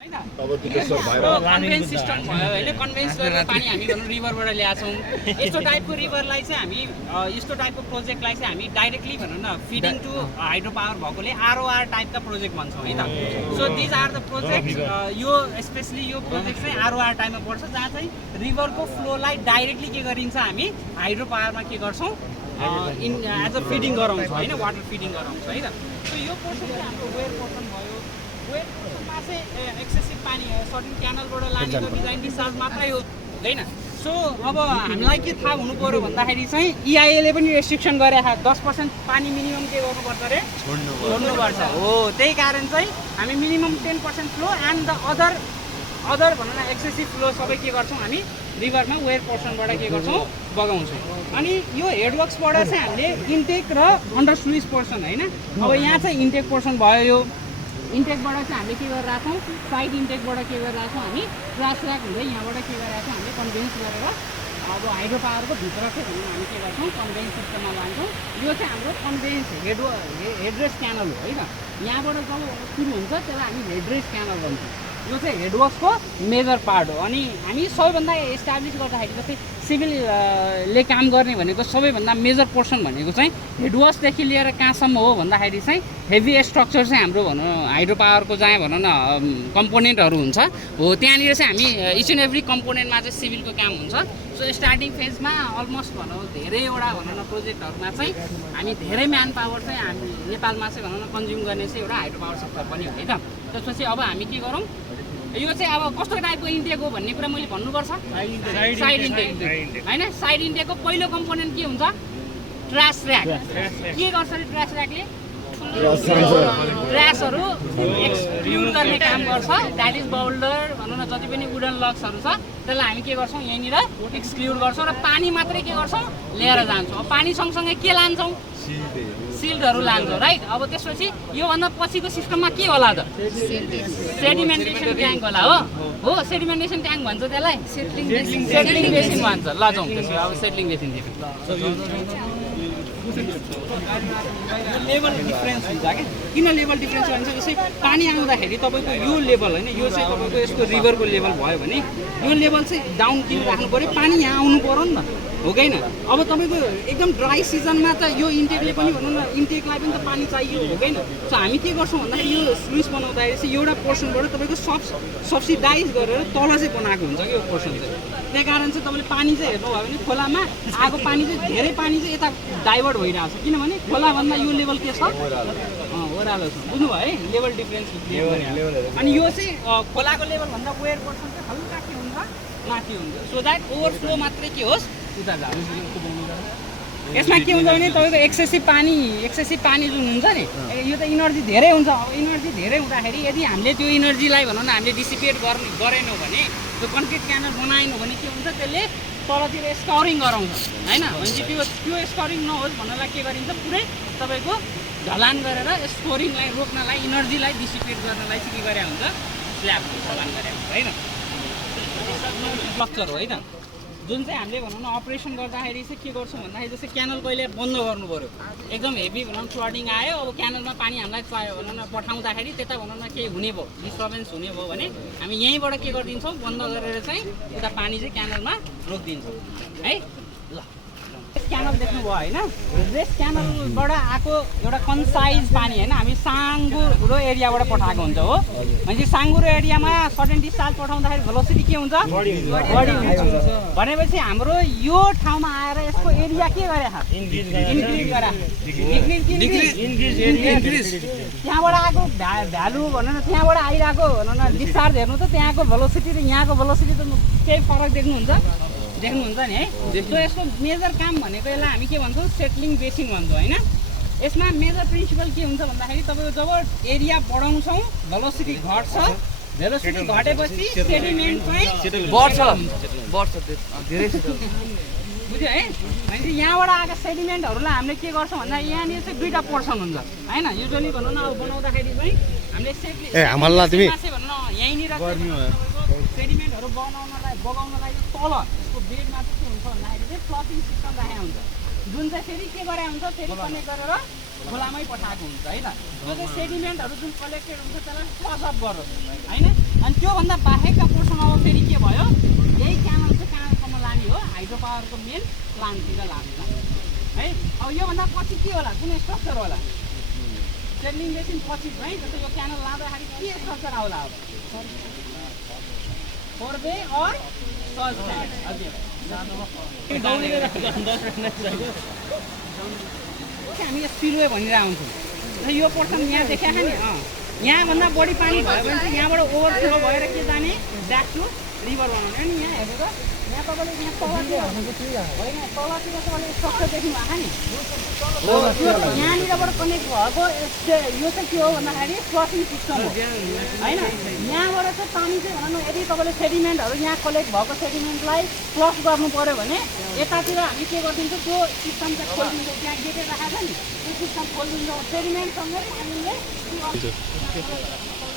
conveyance system भयो हैन conveyance गरेर पानी हामी भन्नु रिभरबाट ल्याछौँ यस्तो टाइपको रिभरलाई चाहिँ हामी यस्तो टाइपको प्रोजेक्टलाई चाहिँ हामी डाइरेक्टली भनौँ न फिडिङ टु हाइड्रो पावर भएकोले आरओआर टाइपका प्रोजेक्ट भन्छौँ है त so these are the project यो स्पेशली यो प्रोजेक्ट चाहिँ आरओआर टाइपमा पर्छ जहाँ चाहिँ रिभरको फ्लोलाई डाइरेक्टली के गरिन्छ हामी हाइड्रो पावरमा के गर्छौँ इन एज अ फिडिङ गराउँछौँ होइन वाटर फिडिङ गराउँछौँ है त सो यो पोर्सन चाहिँ हाम्रो वेयर पोर्सन भयो वेयर पोर्सनमा चाहिँ एक्सेसिभ पानी सर्टिन क्यानलबाट लानेको डिजाइन डिस्चार्ज मात्रै हो होइन सो अब हामीलाई के थाहा हुनु पऱ्यो भन्दाखेरि चाहिँ इआइएले पनि रेस्ट्रिक्सन गरेको 10% पानी मिनिमम के गर्नुपर्छ अरे छोड्नुपर्छ हो त्यही कारण चाहिँ हामी minimum 10% flow and the other भनौँ न एक्सेसिभ फ्लो सबै के गर्छौँ हामी रिभरमा वेयर पोर्सनबाट के गर्छौँ बगाउँछौँ अनि यो हेडवर्क्सबाट चाहिँ हामीले इन्टेक र अन्डर स्लुइस पोर्सन होइन अब यहाँ चाहिँ इन्टेक पोर्सन भयो यो इन्टेकबाट चाहिँ हामीले के गरेर छौँ साइड इन्टेकबाट के गरेर छौँ हामी क्रस ऱ्याक हुँदै यहाँबाट के गरेर छौँ हामीले कन्भेन्स गरेर अब हाइड्रो पावरको भित्र चाहिँ भनौँ हामी के गर्छौँ कन्भेन्स सिस्टममा लान्छौँ यो चाहिँ हाम्रो कन्भेन्स हेडरेस क्यानल हो होइन यहाँबाट जब सुरु हुन्छ त्यसलाई हामी हेडरेस क्यानल भन्छौँ यो चाहिँ हेडवर्क्सको मेजर पार्ट हो अनि हामी सबैभन्दा एस्टाब्लिस गर्दाखेरि जस्तै सिभिलले काम गर्ने भनेको सबैभन्दा मेजर पोर्सन भनेको चाहिँ हेडवर्क्सदेखि लिएर कहाँसम्म हो भन्दाखेरि चाहिँ हेभी स्ट्रक्चर चाहिँ हाम्रो भनौँ हाइड्रो पावरको जहाँ भनौँ न कम्पोनेन्टहरू हुन्छ हो त्यहाँनिर चाहिँ हामी इच एन्ड एभ्री कम्पोनेन्टमा चाहिँ सिभिलको काम हुन्छ सो स्टार्टिङ फेजमा अलमोस्ट भनौँ धेरैवटा भनौँ न प्रोजेक्टहरूमा चाहिँ हामी धेरै म्यान पावर चाहिँ हामी नेपालमा चाहिँ भनौँ न कन्ज्युम गर्ने चाहिँ एउटा हाइड्रो पावर सेक्टर पनि हो है त त्यसपछि अब हामी के गरौँ यो चाहिँ अब कस्तो टाइपको इन्टेक हो भन्ने कुरा मैले भन्नुपर्छ साइड इन्टेक होइन साइड इन्टेकको पहिलो कम्पोनेन्ट के हुन्छ ट्र्यास ऱ्याक के गर्छ अरे ट्र्यास ऱ्याकले ट्र्यासहरू एक्सक्लुड गर्ने काम गर्छ द्याट इज बोल्डर भनौँ न जति पनि वुडन लक्सहरू छ त्यसलाई हामी के गर्छौँ यहीँनिर एक्सक्लुड गर्छौँ र पानी मात्रै के गर्छौँ लिएर जान्छौँ पानी सँगसँगै के लान्छौँ सिल्डहरू लान्छौँ राइट अब त्यसपछि योभन्दा पछिको सिस्टममा के होला त सेडिमेन्टेसन ट्याङ्क होला हो सेडिमेन्टेसन ट्याङ्क भन्छ त्यसलाई सेटलिङ बेसिन भन्छ ल जाउँ त्यसो अब सेटलिङ बेसिन लेभल डिफ्रेन्स हुन्छ क्या किन लेभल डिफ्रेन्स भन्छ जस्तै पानी आउँदाखेरि तपाईँको यो लेभल होइन यो चाहिँ तपाईँको यसको रिभरको लेभल भयो भने यो लेभल चाहिँ डाउन किन राख्नु पऱ्यो पानी यहाँ आउनु पऱ्यो नि त हो कि होइन अब तपाईँको एकदम ड्राई सिजनमा त यो इन्टेकले पनि भनौँ न इन्टेकलाई पनि त पानी चाहियो हो कि होइन सो हामी के गर्छौँ भन्दाखेरि यो स्लुइस बनाउँदाखेरि चाहिँ एउटा पोर्सनबाट तपाईँको सब्सिडाइज गरेर तल चाहिँ बनाएको हुन्छ कि यो पोर्सन चाहिँ त्यही कारण चाहिँ तपाईँले पानी चाहिँ हेर्नुभयो भने खोलामा आएको पानी चाहिँ धेरै पानी चाहिँ यता डाइभर्ट भइरहेको छ किनभने खोलाभन्दा यो लेभल के छ ओह्रालो छ बुझ्नुभयो है लेभल डिफ्रेन्स अनि यो चाहिँ खोलाको लेभलभन्दा वेयर पोर्सन चाहिँ हल्का के हुन्छ माथि हुन्छ सो द्याट ओभरफ्लो मात्रै के होस् उता जाओस् यसमा के हुन्छ भने तपाईँको एक्सेसिभ पानी जुन हुन्छ नि यो त इनर्जी धेरै हुन्छ अब इनर्जी धेरै हुँदाखेरि यदि हामीले त्यो इनर्जीलाई भनौँ न हामीले डिसिपेट गरेनौँ भने त्यो कन्क्रिट क्यानल बनाएनौँ भने के हुन्छ त्यसले तलतिर स्करिङ गराउँछ होइन भनेपछि त्यो स्करिङ नहोस् भन्नलाई के गरिन्छ पुरै तपाईँको ढलान गरेर स्कोरिङलाई रोक्नलाई इनर्जीलाई डिसिपेट गर्नलाई चाहिँ के गरे हुन्छ स्ल्याबको ढलान गरे हुन्छ होइन स्ट्रक्चर हो है त जुन चाहिँ हामीले भनौँ न अपरेसन गर्दाखेरि चाहिँ के गर्छौँ भन्दाखेरि जस्तै क्यानल कहिले बन्द गर्नु पऱ्यो एकदम हेभी भनौँ फ्लडिङ आयो अब क्यानलमा पानी हामीलाई भनौँ न पठाउँदाखेरि त्यता भनौँ न केही हुने भयो डिस्टर्बेन्स हुने भयो भने हामी यहीँबाट के गरिदिन्छौँ बन्द गरेर चाहिँ यता पानी चाहिँ क्यानलमा रोकिदिन्छौँ है ल क्यानल देख्नुभयो होइन रेस्ट क्यानलबाट आएको एउटा कन्साइज पानी होइन हामी साङ्गुरो एरियाबाट पठाएको हुन्छ हो भनेपछि साङ्गुरो एरियामा सर्टेन डिस्चार्ज पठाउँदाखेरि भेलोसिटी के हुन्छ बढी हुन्छ भनेपछि हाम्रो यो ठाउँमा आएर यसको एरिया के गरे इन्क्रिज त्यहाँबाट आएको भ्यालु भनौँ न त्यहाँबाट आइरहेको भनौँ न डिस्चार्ज हेर्नु त त्यहाँको भेलोसिटी र यहाँको भेलोसिटी त केही फरक देख्नुहुन्छ नि है सो यसको मेजर काम भनेको यसलाई हामी के भन्छौँ सेटलिङ बेसिन भन्छौँ होइन यसमा मेजर प्रिन्सिपल के हुन्छ भन्दाखेरि तपाईँको जब एरिया बढाउँछौँ भेलोसिटी घट्छ भेलोसिटी घटेपछि सेडिमेन्ट चाहिँ बढ्छ धेरै बुझ्यो है भनेपछि यहाँबाट आएको सेडिमेन्टहरूलाई हामीले के गर्छौँ भन्दा यहाँनिर चाहिँ दुईवटा पोर्सन हुन्छ होइन युजली भनौँ न अब बनाउँदाखेरि चाहिँ हामीले सेटलिङ भनौँ न यहीँनिर सेडिमेन्टहरू बगाउनलाई तल यसको बेडमा चाहिँ के हुन्छ भन्दाखेरि चाहिँ फ्लपिङ सिस्टम राखेको हुन्छ जुन चाहिँ फेरि के गरे हुन्छ फेरि कनेक्ट गरेर खोलामै पठाएको हुन्छ हैन त्यो चाहिँ सेडिमेन्टहरु जुन कलेक्टेड हुन्छ त्यसलाई फ्लस अफ गरोस् हैन अनि त्योभन्दा बाहेकका पोर्सन अब फेरि के भयो यही क्यानल चाहिँ कहाँसम्म लाने हो हाइड्रो पावरको मेन प्लान्टतिर लान्छ है अब योभन्दा पछि के होला कुन स्ट्रक्चर होला सेटलिङ बेसिन पछि है जस्तो यो क्यानल लाँदाखेरि के स्ट्रक्चर आउला अब फोरबे और सज ट्याङ्क हजुर हामी स्पिलवे भनेर आउँछौँ यो पोर्सन यहाँ देखाएको नि यहाँभन्दा बढी पानी भयो भने चाहिँ यहाँबाट ओभरफ्लो भएर के जाने ब्याक टु रिभर बनाउने अनि यहाँ हेरेर यहाँ तपाईँले यहाँ तलतिर होइन तलतिर तपाईँले स्ट्रक्चर देख्नु भएको नि यहाँनिरबाट कनेक्ट भएको यो चाहिँ के हो भन्दाखेरि फ्लसिङ सिस्टम हो होइन यहाँबाट चाहिँ पानी चाहिँ भनौँ न यदि तपाईँले सेडिमेन्टहरू यहाँ कलेक्ट भएको सेडिमेन्टलाई फ्लस गर्नु पऱ्यो भने यतातिर हामी के गरिदिन्छौँ त्यो सिस्टम चाहिँ खोलिदिन्छौँ त्यहाँ गेटेर राखेको छ नि त्यो सिस्टम खोलिदिन्छौँ सेडिमेन्टसँगै हामीले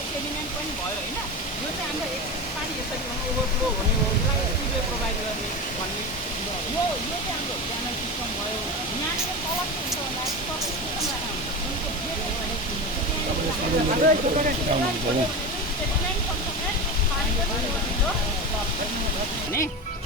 सेडिमेन्ट पनि भयो होइन यो चाहिँ हाम्रो पानी यसरी ओभरफ्लो हुने हो सिवेज प्रोभाइड गर्ने भन्ने यो चाहिँ हाम्रो च्यानल सिस्टम भयो यहाँनिर तल के हुन्छ भन्दा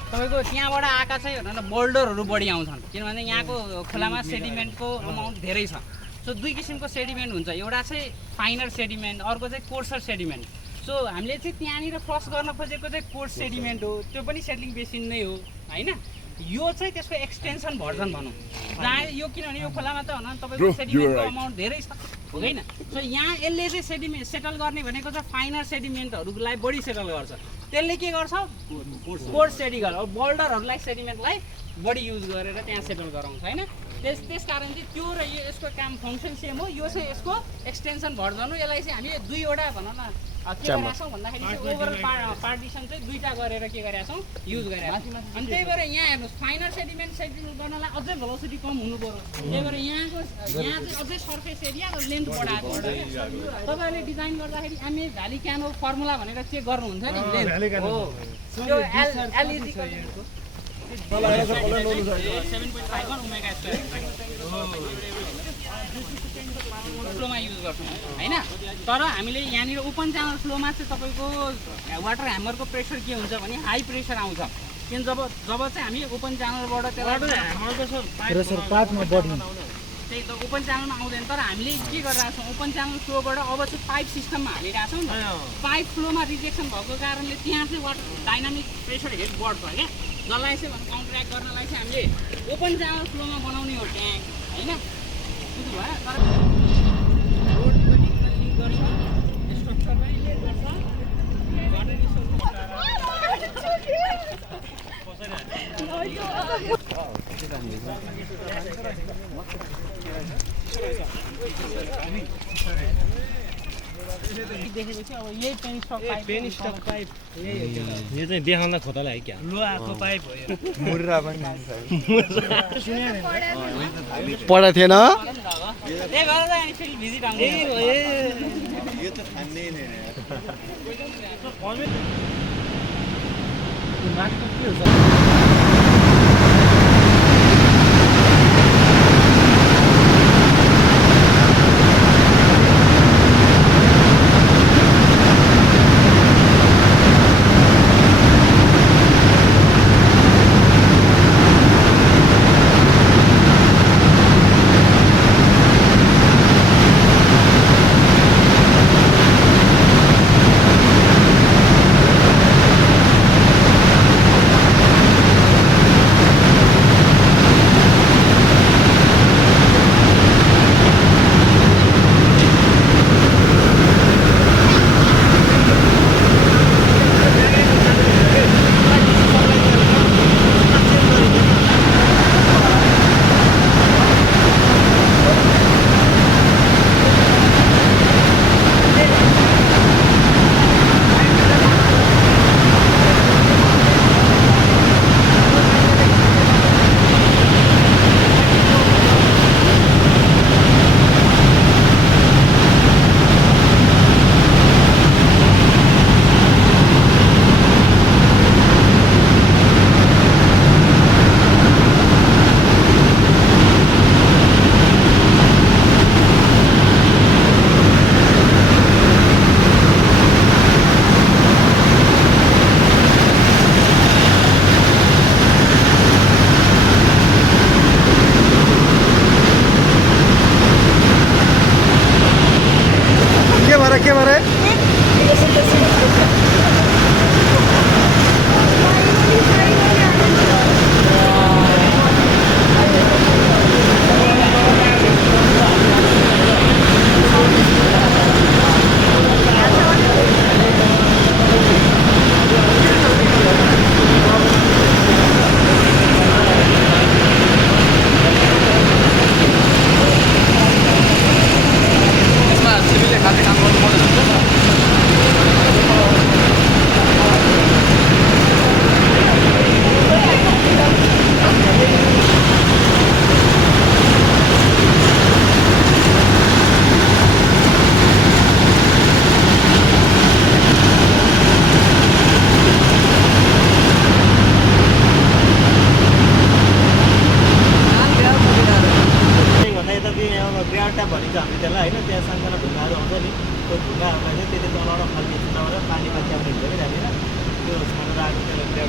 तपाईँको त्यहाँबाट आएका चाहिँ हेर्नु न बोल्डरहरू बढी आउँछन् किनभने यहाँको खोलामा सेडिमेन्टको अमाउन्ट धेरै छ सो दुई किसिमको सेडिमेन्ट हुन्छ एउटा चाहिँ फाइनर सेडिमेन्ट अर्को चाहिँ कोर्सर सेडिमेन्ट सो हामीले चाहिँ त्यहाँनिर फ्लस गर्न खोजेको चाहिँ कोर्स सेडिमेन्ट हो त्यो पनि सेटलिङ बेसिन नै हो होइन यो चाहिँ त्यसको एक्सटेन्सन भर्जन भनौँ जहाँ यो किनभने यो खोलामा त भनौँ तपाईँको सेडिमेन्टको अमाउन्ट धेरै छ होइन सो यहाँ यसले चाहिँ सेटल गर्ने भनेको चाहिँ फाइनर सेडिमेन्टहरूलाई बढी सेटल गर्छ त्यसले के गर्छ कोर्स सेडिगल अब बोल्डरहरूलाई सेडिमेन्टलाई बढी युज गरेर त्यहाँ सेटल गराउँछ होइन त्यस कारण चाहिँ त्यो र यसको काम फङ्सन सेम हो यो चाहिँ यसको एक्सटेन्सन भर्जन हो यसलाई चाहिँ हामीले दुईवटा भनौँ न के गरेका छौँ भन्दाखेरि चाहिँ ओभरअल पार्टिसन चाहिँ दुईवटा गरेर के गरेका छौँ युज गरेका छौँ अनि त्यही भएर यहाँ हेर्नुहोस् फाइनर सेडिमेन्ट सेटल गर्नलाई अझै भेलोसिटी कम हुनु पर्यो त्यही भएर यहाँ चाहिँ अझै सर्फेस एरिया र लेन्थ बढाएको छ तपाईँहरूले डिजाइन गर्दाखेरि एमए भ्याली क्यानल फर्मुला भनेर चेक गर्नुहुन्छ नि हो त्यो फ्लोमा युज गर्छौँ होइन तर हामीले यहाँनिर ओपन च्यानल फ्लोमा चाहिँ तपाईँको वाटर ह्यामरको प्रेसर के हुन्छ भने हाई प्रेसर आउँछ किन जब चाहिँ हामी ओपन च्यानलबाट त्यही त ओपन च्यानलमा आउँदैन तर हामीले के गरिरहेको छौँ ओपन च्यानल फ्लोबाट अब चाहिँ पाइप सिस्टममा हालिरहेको छौँ नि पाइप फ्लोमा रिजेक्सन भएको कारणले त्यहाँ चाहिँ वाटर डाइनामिक प्रेसर हेड बढ्छ क्या जसलाई चाहिँ काउन्ट्र्याक्ट गर्नलाई चाहिँ हामीले ओपन च्यानल फ्लोमा बनाउने हो ट्याङ्क होइन बुझ्नुभयो तर रोड पनि लिङ्क गर्छ स्ट्रक्चर पनि लिङ्क गर्छ वाटर देखेपछि अब यही पेनस्टक पाइप यो चाहिँ देखाउन खोताले है क्या लोहाको पाइप हो यो मुर्रा पनि पढा थिएन त्यही भएर त अनि फेरि भिजिट आउँछ यो त खान्नै नै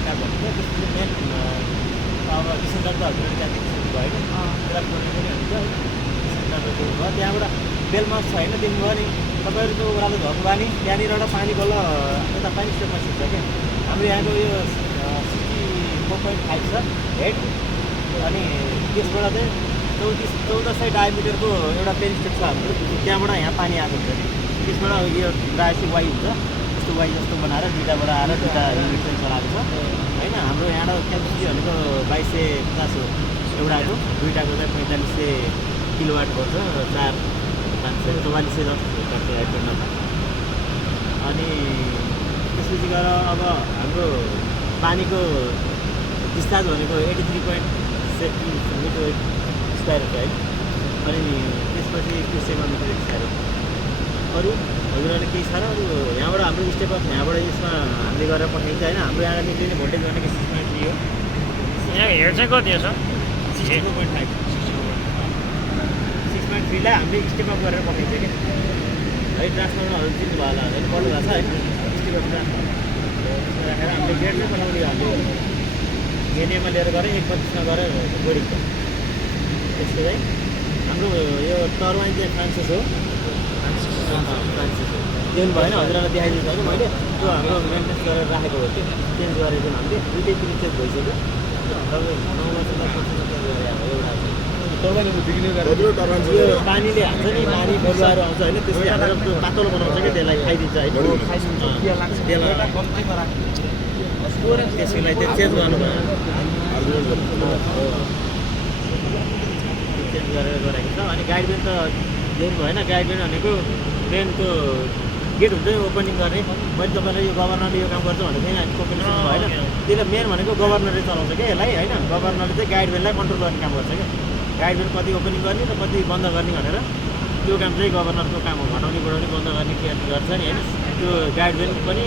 काम गर्छ त्यसपछि मेन अब डिसेन्डर त हजुरले त्यहाँदेखि सुरु भयो होइन त्यसलाई पनि हुन्छ डिसेन्डर भयो त्यहाँबाट बेलमा छ होइन देख्नुभयो नि तपाईँहरूको ओह्रालो झर्नु भयो नि त्यहाँनिर एउटा पानी बल्ल यता पानी स्टेपमा छिर्छ क्या हाम्रो यहाँको यो 64.5 छ हेड अनि त्यसबाट चाहिँ 1400 डायमिटरको एउटा पेन स्टेप छ हाम्रो त्यहाँबाट यहाँ पानी आएको हुन्छ त्यसबाट यो ड्राई वाइ हुन्छ त्यस्तो वाइ जस्तो बनाएर दुईवटाबाट आएर दुईवटा युनिट चाहिँ चलाएको छ होइन हाम्रो यहाँबाट क्यापेसिटी भनेको 2250 हो एउटाको दुईवटाको चाहिँ 4500 किलोवाट गर्छ 4,544 जस्तो काट्छ हेडमा अनि त्यसपछि गएर अब हाम्रो पानीको डिस्चार्ज भनेको 83.7 मिटर स्क्वायर छ है अनि त्यसपछि त्यो सेवा मिटर स्क्वायर अरू हजुरहरूले केही छ र अरू यहाँबाट हाम्रो स्टेप अफ यहाँबाट यसमा हामीले गरेर पठाइन्छ होइन हाम्रो यहाँ निक्लिने भोल्टेज भनेको 6.3 हो यहाँ हेड चाहिँ कति छ 64.5 6.3 लाई हामीले स्टेप अप गरेर पठाइन्छ क्या है ट्रान्सफर्मरहरू चिन्नु भयो होला होइन पढ्नु भएको छ होइन स्टेप अप ट्रान्सफर्मर राखेर हामीले गेट चाहिँ पठाउने हामीले एनएमा लिएर गएर 1.25मा गएर जोडिन्छ त्यसको चाहिँ हाम्रो यो टर्बाइन चाहिँ फ्रान्सिस हो फ्रान्सिस हो देख्नु भएन हजुरहरूलाई देखाइदिन्छ होइन मैले त्यो हाम्रो मेन्टेनेन्स गरेर राखेको हो त्यो चेन्ज गरेको हामीले दुइटै पनि चेन्ज भइसक्यो तपाईँ 9 वर्षलाई एउटा पानीले हान्छ नि पानी बलुवाहरू आउँछ होइन त्यसले हालेर त्यो पातलो बनाउँछ क्या त्यसलाई खाइदिन्छ होइन त्यसलाई चाहिँ चेन्ज गर्नु भएन चेन्ज गरेर गराएको छ अनि गाइड बेन त देख्नु भएन गाइड बेन भनेको बेनको गेट हुन्छ नि ओपनिङ गर्ने मैले तपाईँलाई यो गभर्नरले यो काम गर्छ भनेको थिएँ हामी ओपनिङ भएन त्यसलाई मेन भनेको गभर्नरले चलाउँछ क्या यसलाई होइन गभर्नरले चाहिँ गाइड बेनलाई कन्ट्रोल गर्ने काम गर्छ क्या गाइड बेन कति ओपनिङ गर्ने र कति बन्द गर्ने भनेर त्यो काम चाहिँ गभर्नरको काम हो घटाउने बढाउने बन्द गर्ने के गर्छ नि होइन त्यो गाइड बेन पनि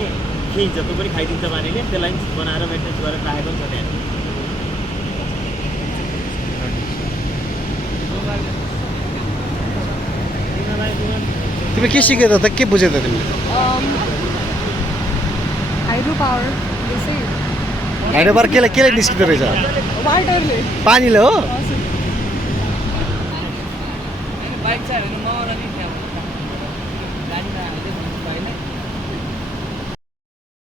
खिन्छ त्यो पनि खाइदिन्छ पानीले त्यसलाई बनाएर मेन्टेनेन्स गरेर राखेको छ त्यहाँ तिमी के सिक्यौ त के बुझ्यौ त तिमीले हाइड्रोपावर यसै हाइड्रोपावर केले निस्किँदो रहेछ वाटरले पानीले हो बाइक चाहिँ